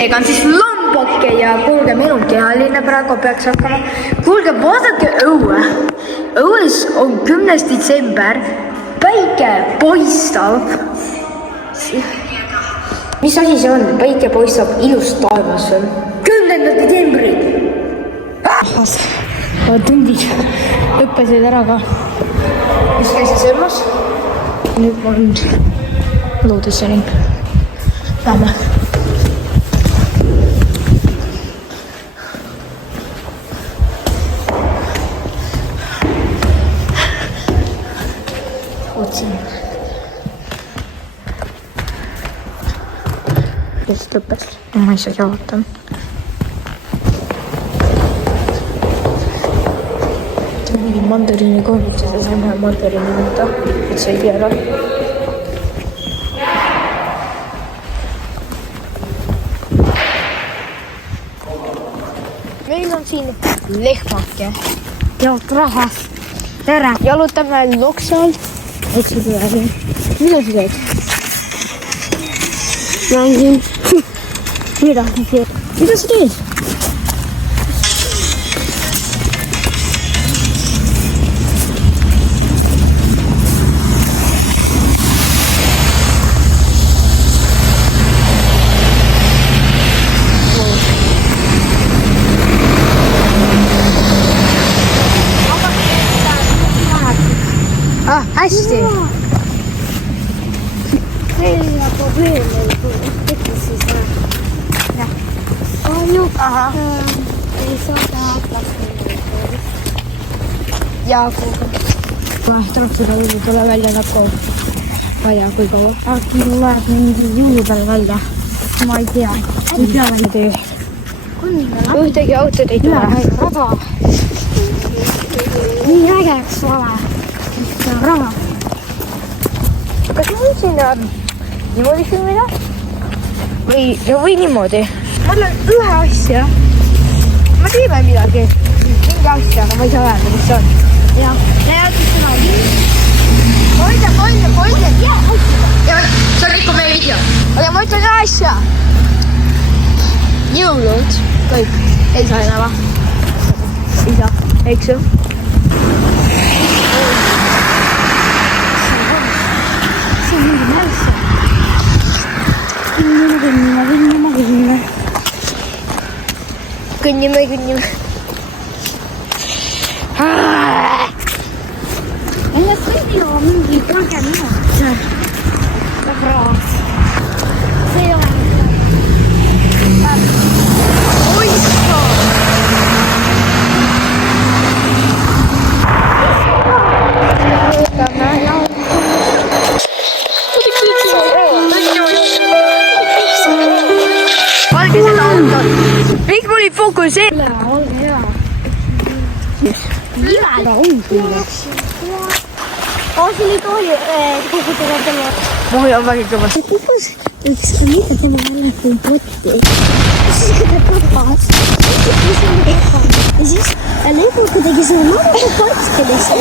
Ega on siis lambake ja kuulge, meil on kehaline praegu peaks hakkama. Kuulge, vaadake õue. Õues on 10. detsember, päike paistab. Mis asi see on? Päike paistab ilus taevas on. 10. detsembri. Tundid lõppesid ära ka. Mis käisid sõrmas? Nüüd ma olen loodesse ning lähme. Otsin. Kes lõppes? Ma ei saa vaatan. Mingi mandariini koolituse saime mandariini võtta, et see ei ära. Meil on siin lehmake ja rahas. Tere! Jalutame loksalt. Eks see tule. Mida sa teed? Mängin. Mida sa teed? Hästi. Selline probleem tekkis siis kahju. Ei saada plastilist. Ja kuulge. Traksuda ei tule välja nakku. Ma ei tea, kui kaua. Äkki tuleb mingi juhu peale välja. Ma ei tea. Ei tea välja. Ühtegi autod ei tule. Rada. Nii äge, eks ole. Raha. Kas ma võiksin niimoodi filmida? Või niimoodi? Ma olen ühe asja. Ma teeme midagi. Mingi asja, aga ma ei saa öelda, mis see on. Ja teadus seda nii. Hoidle. Ja, see on ikka meie video. Aga ma ütlen ühe asja. Jõulud. Kõik. Ei saa enam. Ei saa. Eks ju? Kõnnime. Ennast kõnnima on mingi 30 minutit. Raas. See ei ole. Oissa! Valge seda autot. Miks mul ei fokusee? Olge hea. Nimega on külleks. Siin ei tohi kukutada tema. Mul on väga kõvas. Kus? Mida tema välja kompotti? Siis kui ta papas. Ja siis lõbu kuidagi selle maga potskidesse.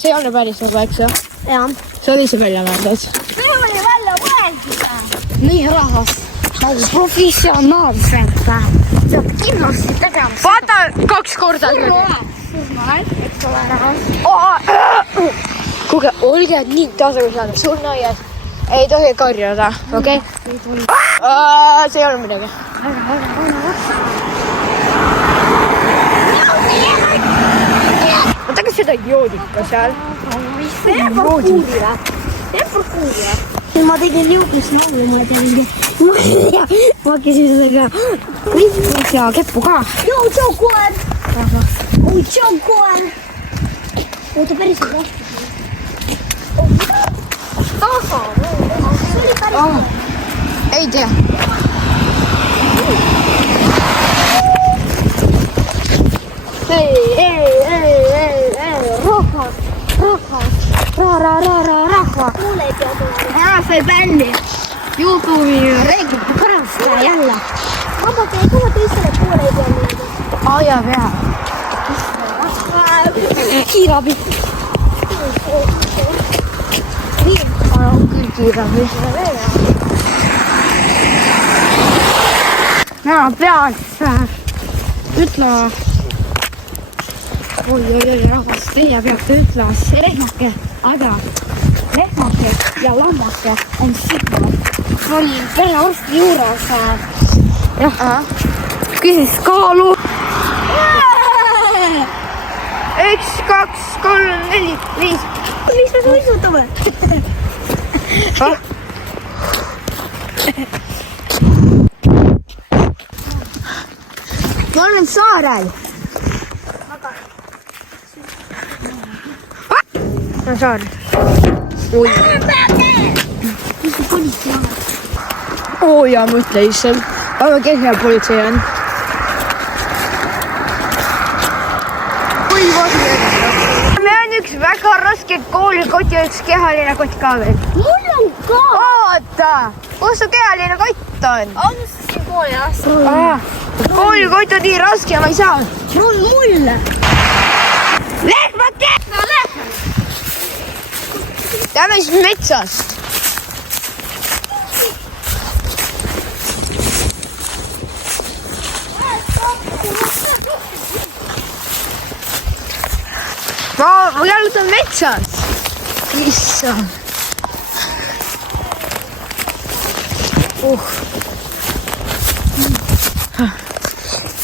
See ei ole päris nagu, eks ju? Jaa. See oli see välja mõeldes. See oli välja mõeldida. Nii rahas. Professionaalselt. Saab kindlasti tegema. Vaata 2 korda. Eks ole rahas. Kuulge, olge nii tasakaalu saada. Surnuaias ei tohi karjuda, okei? Ei tohi. See ei ole midagi. Vaata, kas seda joodika seal? See parkuurile. Ma tegin jõudlusnalli, ma tegin. Ma käsin seda ka. Ripus ja keppu ka. Joo, tšaukoen! Oi, tšaukoen! Oota, päris on lahti. Aha, see oli päris on. Ei tea. Ei, rahvas. Mulle ei pea tulema. See bändi. YouTube'i Reeglite pärast jälle. Vabalt ei tule teisele poole ei pea minna. Aja pea. Kiirabi. Nii, on küll kiire, mis me teeme. Mina peaks ütlema. Oi, rahvas, teie peate ütlema, see lehmake, aga lehmake ja lammake on siga. Ma olin perearsti juures. Jah. Küsis kaalu. 1, 2, 3, 4, 5. Miks me suitsutame? Ma olen saarel. Ma olen saarel. Oi. Mis see politsei on? Oo ja mõtle issand. Aga kes hea politsei on? Me on üks väga raske koolikott ja üks kehaline kott ka veel. Mul on ka. Oota, kus su kehaline kott on? On see kooli jah? Koolikott on nii raske ja ma ei saa. Mulle. Lehmake! No lähme. Lähme siis metsast. Ma jalutan metsas. Issand.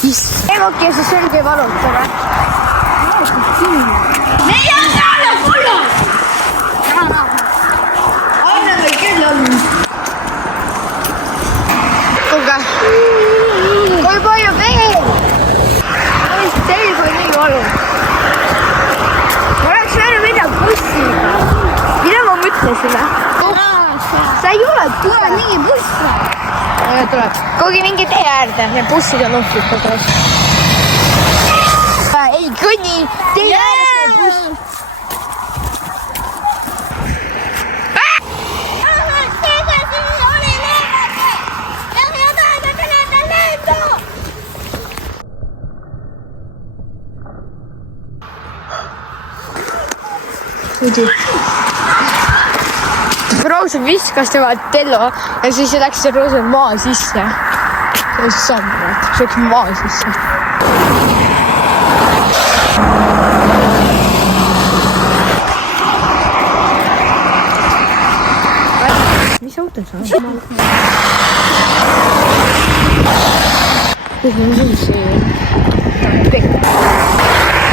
Issand. Emokki see selge valutab. Meie on talle kullus. Aina meil küll on. Kuulge. Kui palju veel? Mõist selg on nii valus. Ma oleks võinud minna bussiga. Mida ma mõtlesin? Sa ei ole, tuleb mingi buss. Tuleb. Kuhugi mingi tee äärde ja bussid on ohvrid kodus. Ei kõnni, tee äärde buss. Roosel viskas tema tello ja siis läks see roosel maa sisse. See on samm, see läks maa sisse. Mis auto see on? Kus on see?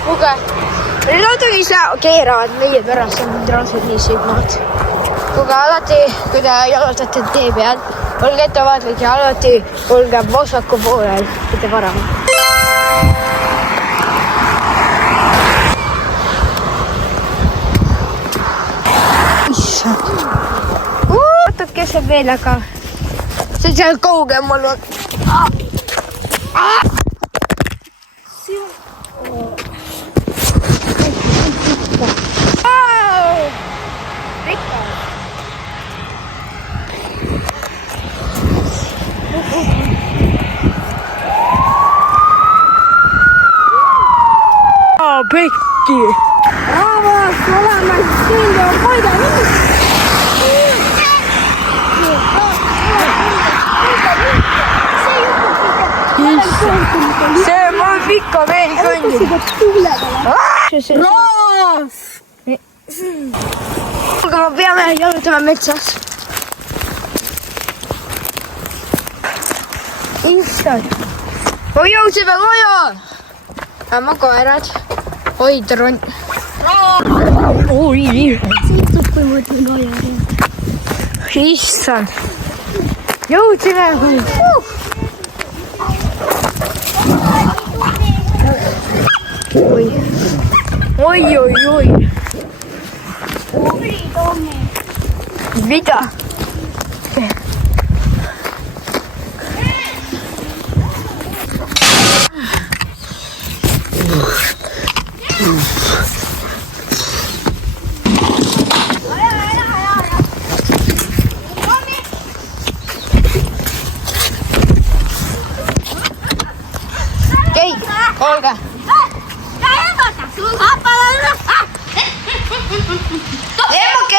Kuulge, nüüd on ise keeravad meie pärast on raudselt nii sigmad. Kuulge alati, kui te jalutate tee peal, olge ettevaatlik ja alati olge vasaku poolel, mitte parem. Issand. Ootab, kes on veel, aga see on seal kaugemal. Pekki! Rahvas, oleme siin ja hoida nüüd! See on pikka veel kõndib. Rahvas! Aga me peame jalutama metsas. Issand! Oi jõudsime koju! Oma koerad. Oi, tron. Oi, Sõltub, kui ma ütlen koju. issand. Jõudsime. Oi. Mida? Olga. Emma, que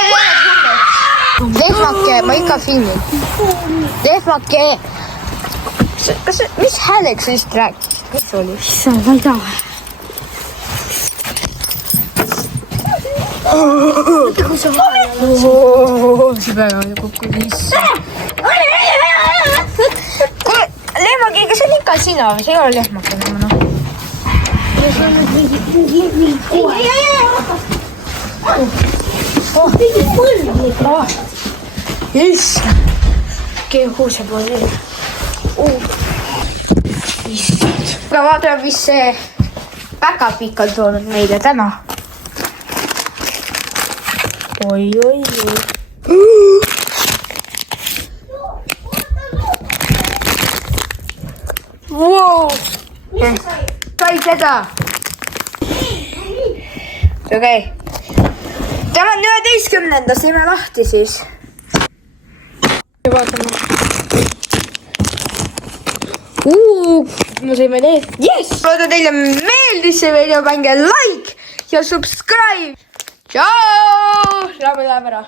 Lehmake, ma ikka filmin. Lehmake. Mis hääleks sa just rääkisid? Mis oli? Issand, ma ei tea. See peab kokku sisse. Lehmake, kas see on ikka sina või see ei ole lehmake enam? Issand, keegi huuseb oli. Issand. Aga vaatame, mis see päkapikk on toonud meile täna. Oi. Wow. Sai seda. Okei. Täna on 11. Teeme lahti siis. Ja vaatame. Me saime need. Yes! Loodan teile meeldis see video, pange like ja subscribe. Tšau! Läheme ära.